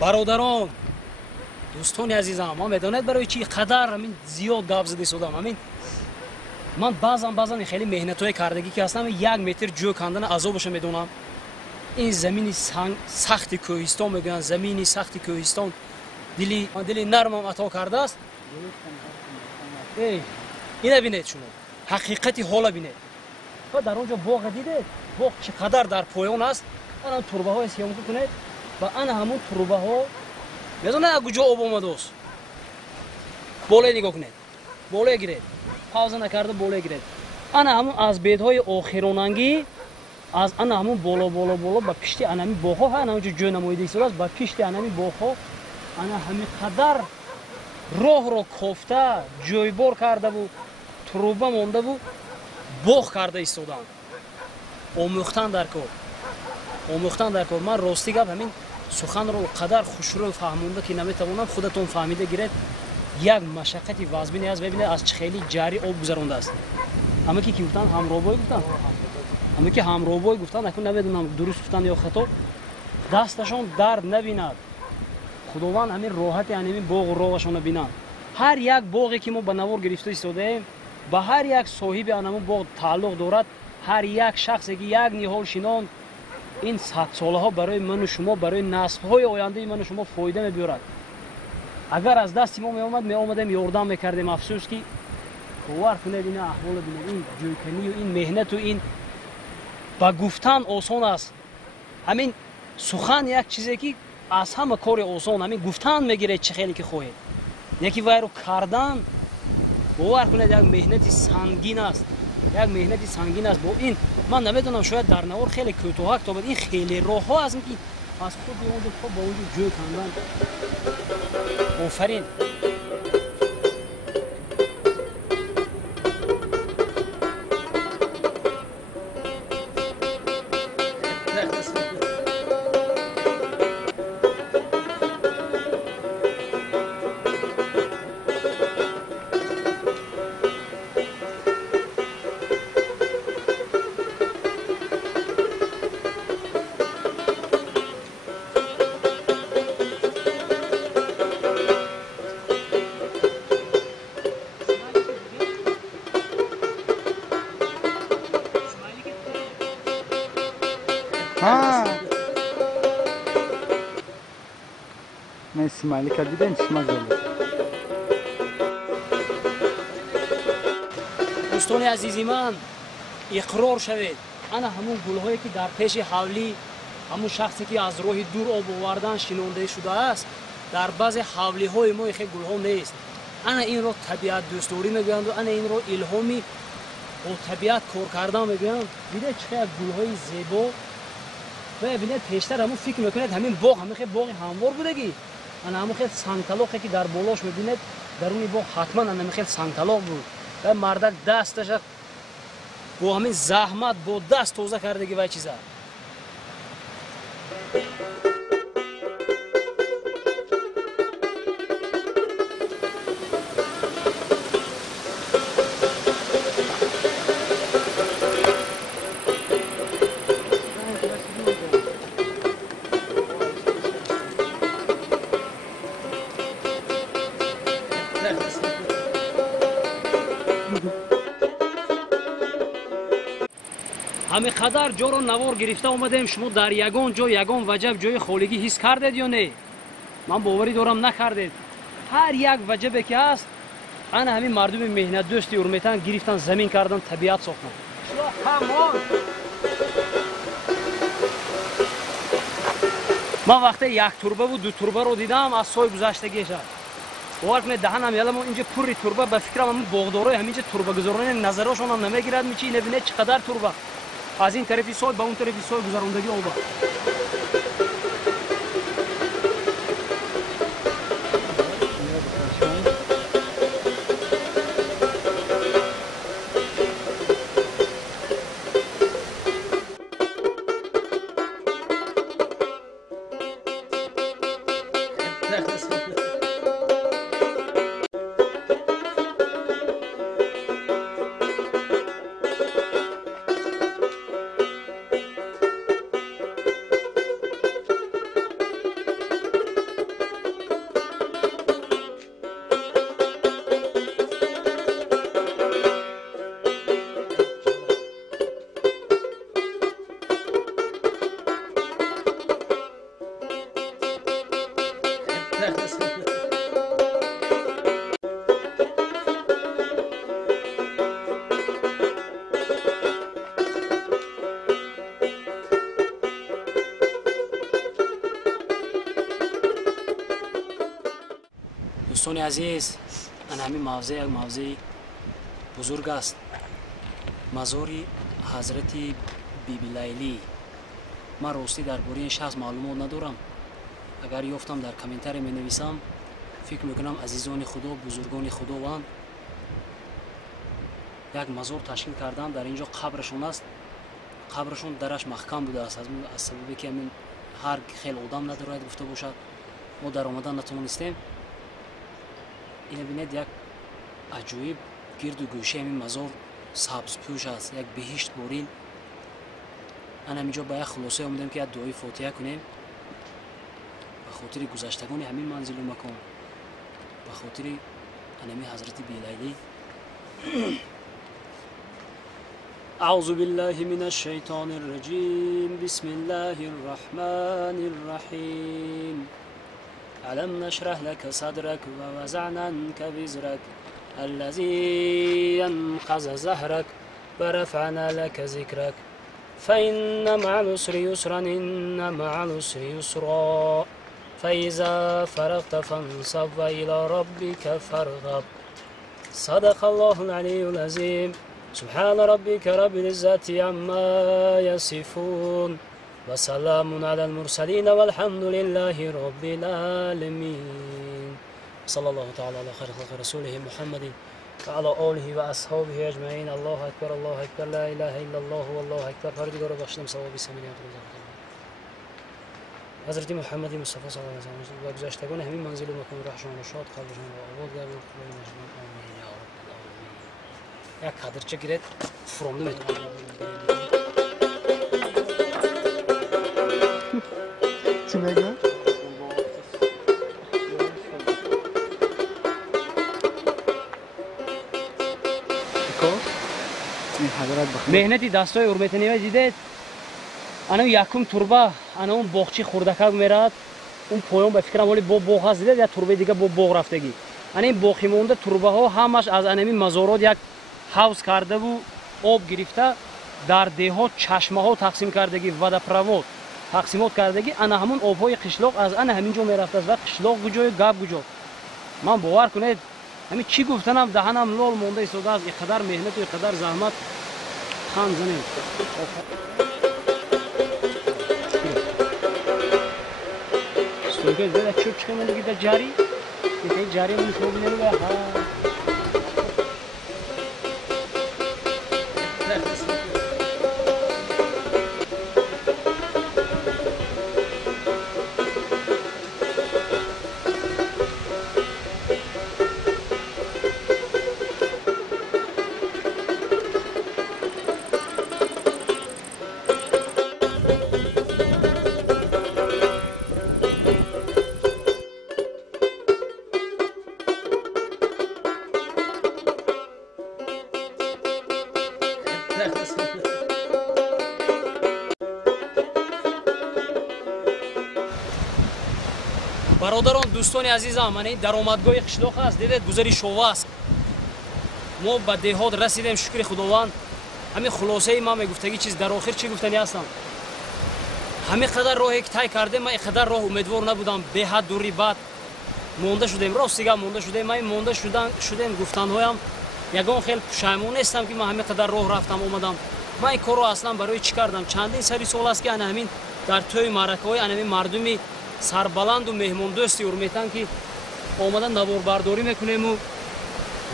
برادران دوستان عزیزم ما میدونید برای چی قدر همین زیاد گپ زده شدم همین من بعضا خیلی مهنت‌های کردگی که هستم 1 متر جو کندن عذابش میدونم این زمین سخت کوهستان میگن زمین سخت کوهستان دلی نرمم عطا کرده است اینو ببینید شما حقیقتی حالا ببینید و در اونجا باغ دیدید باغ چقدر در پایان است الان تربه های سیام کنید و انا همون تربه ها میدونید از کجا آب اومده است بالا نگاه کنید بالا گیرید پاوزه نکرده بالا گیرید انا همون از بیدهای آخراننگی از انا همون بالا با پشت انمی باغ ها انا اونجا جو نمایده ایستاده است با پشت انمی باغ ها انا همین قدر راه رو کوفته جویبار کرده بود تروبه مونده بود باغ کرده ایستادن آموختن در کار من راستی گپ همین سخن رو قدر خوشرو فهمونده که نمیتوانم خودتون فهمیده گیرید یک مشقتی وازبینی از ببینید از چه خیلی جاری آب گذرونده است همه که گفتن همراهبای گفتن نکن نمیدونم درست گفتن یا خطا دستشون درد نبیند خداوند همین راحت یعنی باغ و راهشون ببینن هر یک باغی که ما به نوار گرفته ایستاده به هر یک صاحب آن باغ تعلق دارد هر یک شخصی که یک نهال شینان این 100 ساله ها برای من و شما برای نسل های آینده من و شما فایده میبرد اگر از دست ما می آمدیم یاردم میکردیم افسوس که باور کنید این احوال ببینید این جوکنی و این مهنت و این با گفتن آسان است همین سخن یک چیزی که از همه کار آسان همین گفتن میگیره چه خیلی که خواهید یکی وای رو کردن باور کنید یک مهنت سنگین است با این من نمیدونم شاید در نوار خیلی کوتاه تا این خیلی راه ها از اینکه از خود اونجا با اونجا جو کندن آفرین من سیمالی کرد دیدن چشمک زده. دوستان عزیزی من اقرار شوید انا همون گل‌هایی که در پیش حولی همون شخصی که از راه دور آب آوردن شنونده شده است در بعض حولی‌های ما خیلی گل‌ها نیست. انا این رو طبیعت دوستوری میگویند و انا این رو الهامی با طبیعت کار کردن میگویند. دیده چقدر گل‌های زیبا و ببینید پیشتر همون فکر میکنید همین باغ همین خیلی باغ هموار بودگی. انا همون خیلی سنگتلاقی که در بالاش میبینید درون باغ حتما انا خیلی سنگتلاق بود و مردک دستش با همین زحمت با دست توزه کردگی و چیزا. همه قدر جا رو نوار گرفته اومدیم شما در یگان جا یگان وجب جای خالگی حس کردید یا نه؟ من باوری دارم نکردید. هر یک وجبی که هست انا همین مردم مهنت دوستی ارمیتن گرفتن زمین کردن طبیعت ساختن. من وقتی یک توربه و دو توربه رو دیدم از سوی گذشتگیش باور کنید دهنم یالم اینجا پوری توربه به فکرم همون باغدارای همینجا توربه گذارن نظرشون هم نمیگیرد میچی نبینه چقدر توربه از این طرفی سوی به اون طرفی سوی گذراندگی آب. دوستان عزیز ان همین موضع یک موضع بزرگ است. مزار حضرت بیبی لیلی. من راستی درباره این شخص معلومات ندارم. اگر یافتم در کامنتر می نویسم. فکر میکنم عزیزان خدا بزرگان خداوند یک مزار تشکیل کردن در اینجا قبرشون است. قبرشون درش محکم بوده است از سببی که همین هر خیلی آدم ندارد گفته باشد ما در آمدن نتوانستیم. این ببینید یک عجایب گرد و گوشه همین مزار سبز پوش است یک بهشت بارین. من اینجا با یک خلاصه آمدیم که یک دعای فاتحه کنیم به خاطر گذشتگان همین منزل و مکان به خاطر انمی حضرت بیلیلی. اعوذ بالله من الشیطان الرجیم بسم الله الرحمن الرحیم ألم نشرح لك صدرك ووضعنا عنك وزرك الذي أنقض ظهرك ورفعنا لك ذكرك فإن مع العسر يسرا إن مع العسر يسرا فإذا فرغت فانصب وإلى ربك فارغب صدق الله العلي العظيم سبحان ربك رب العزة عما يصفون وسلام على المرسلين والحمد لله رب العالمين صلى الله تعالى على خير خلق رسوله محمد وعلى آله وأصحابه أجمعين. الله أكبر الله أكبر لا إله إلا الله والله أكبر. پروردگار بخشنم ثواب سمیت حضرت محمد مصطفی صلی الله علیه و سلم و گذشتگان همین منزل و مکان رحشان و شاد قلبشان و آباد گردون خدای مجموع آمین یا رب العالمین. یک کادرچه گیرد فرامده میتونم چی میگه؟ مهنتی دستای ارمیتنی دیدید؟ انا یکم تربه انا اون باغچه خوردکک میرد اون پایان به فکرم ولی با باغ هست دیدید یا تربه دیگه با باغ رفتگی این باقی مونده تربه ها همش از انمی مزارات یک حوض کرده و آب گرفته در دهات چشمه ها تقسیم کردگی ودپرواد تقسیمات کردگی انا همون آب های قشلاق از انا همینجا میرفته و قشلاق کجای گاب کجا من باور کنید همین چی گفتنم دهنم لال مونده ایستاده از اینقدر مهنت و اینقدر زحمت خان زنیم استوگه زده چوب چخیمون دیگه در جاری دیگه جاری من شما بینیم ها برادران دوستانی عزیزم من این درآمدگاه قشلاق است دیدید گذری شووا است ما به دهات رسیدیم شکر خداوند همین خلاصه ما میگفتگی چیز در آخر چی گفتنی هستم همین قدر راهی که طی کردیم من اینقدر راه امیدوار نبودم به حد دوری بعد مونده شدیم راستیگه مونده شدیم من مونده شدیم گفتنهایم یگان خیلی پشیمون نیستم که من همین قدر راه رفتم اومدم من این کارو اصلا برای چی کردم چندین سری سال است که انا همین در توی معرکه‌های انا همین مردمی سربلند و مهمان دوستی ارمیتن که آمدن نوار برداری میکنیم و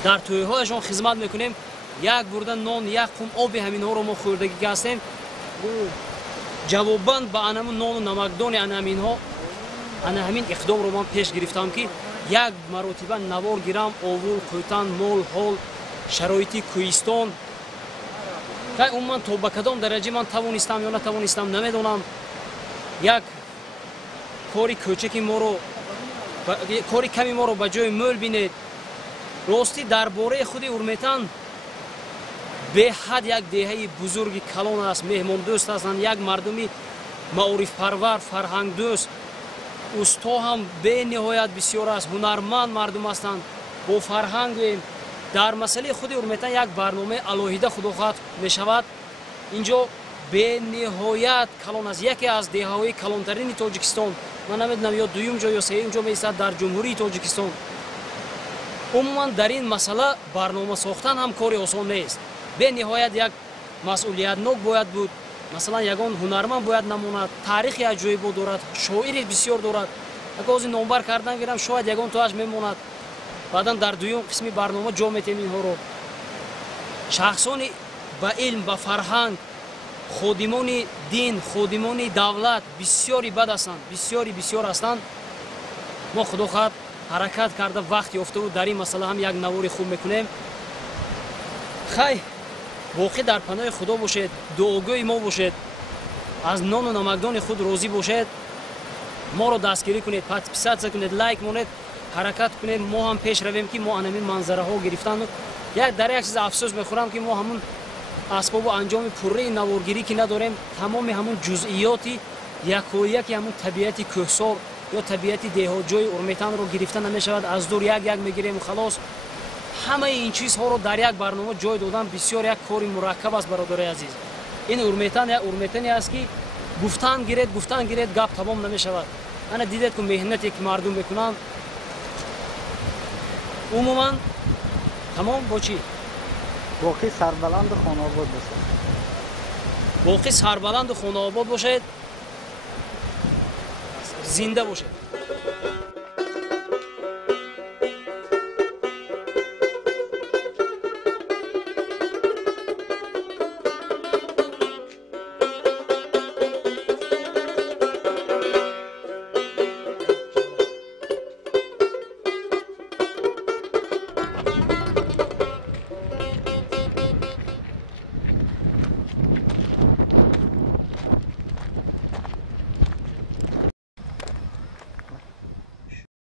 در تویهایشان خدمت میکنیم یک برده نان یک قوم آب همین ها رو ما خوردگی هستیم جواباً به انمون نان و نمکدان انمین ها انا همین اقدام رو من پیش گرفتم که یک مرتبه نوار گیرم آور کویتن مال حال شرایطی کوهستان که اون من تا به کدام درجه من توانستم یا نتوانستم نمیدونم یک کاری کوچکی ما رو کاری کمی ما رو به جای مول بینید راستی درباره خود ارمیتن به حد یک دهه بزرگی کلان است مهمان دوست هستند یک مردمی معارف پرور فرهنگ دوست استا هم به نهایت بسیار است هنرمند مردم هستند با فرهنگ در مسئله خود ارمیتن یک برنامه علاهیده خداخواه می شود اینجا به نهایت کلان است یکی از دهه‌های کلانترین تاجیکستان من نمیدونم یا دوم جا یا سوم جا میایستد در جمهوری تاجیکستان عموما در این مسئله برنامه ساختن هم کاری آسان نیست به نهایت یک مسئولیتناک باید بود مثلا یگان هنرمند باید نماند تاریخی عجیب دارد شاعری بسیار دارد اگر از این نامبر کردن گیرم شاید یگان توش میماند بعدا در دوم قسمی برنامه جا میتیم اینها رو شخصانی با علم با فرهنگ خادمان دین خادمان دولت بسیاری بد هستند بسیار هستند ما خدا خواهد حرکت کرده وقت یافته و در این مسئله هم یک نواری خوب میکنیم خیر واقعی در پناه خدا باشید دعاگوی ما باشید از نان و نمکدان خود راضی باشید ما رو دستگیری کنید پسند کنید لایک مونید حرکت کنید ما هم پیش رویم که ما انمی منظره ها گرفتن در یک چیز افسوس میخورم که ما همون اسباب و انجام پره نوارگیری که نداریم تمام همون جزئیاتی یکی همون طبیعتی کوهسار یا طبیعتی دهات جای ارمیتن رو گرفتن نمیشود از دور یک میگیریم خلاص همه این چیزها رو در یک برنامه جای دادن بسیار یک کاری مرکب است برادر عزیز این ارمیتن یا ارمیتنی است که گفتن گیرید گپ تمام نمیشود انا دیدید که مهنتی که مردم میکنن عموما تمام با چی باقی سربلند خانه آباد باشید باقی سربلند خانه آباد باشید زنده باشید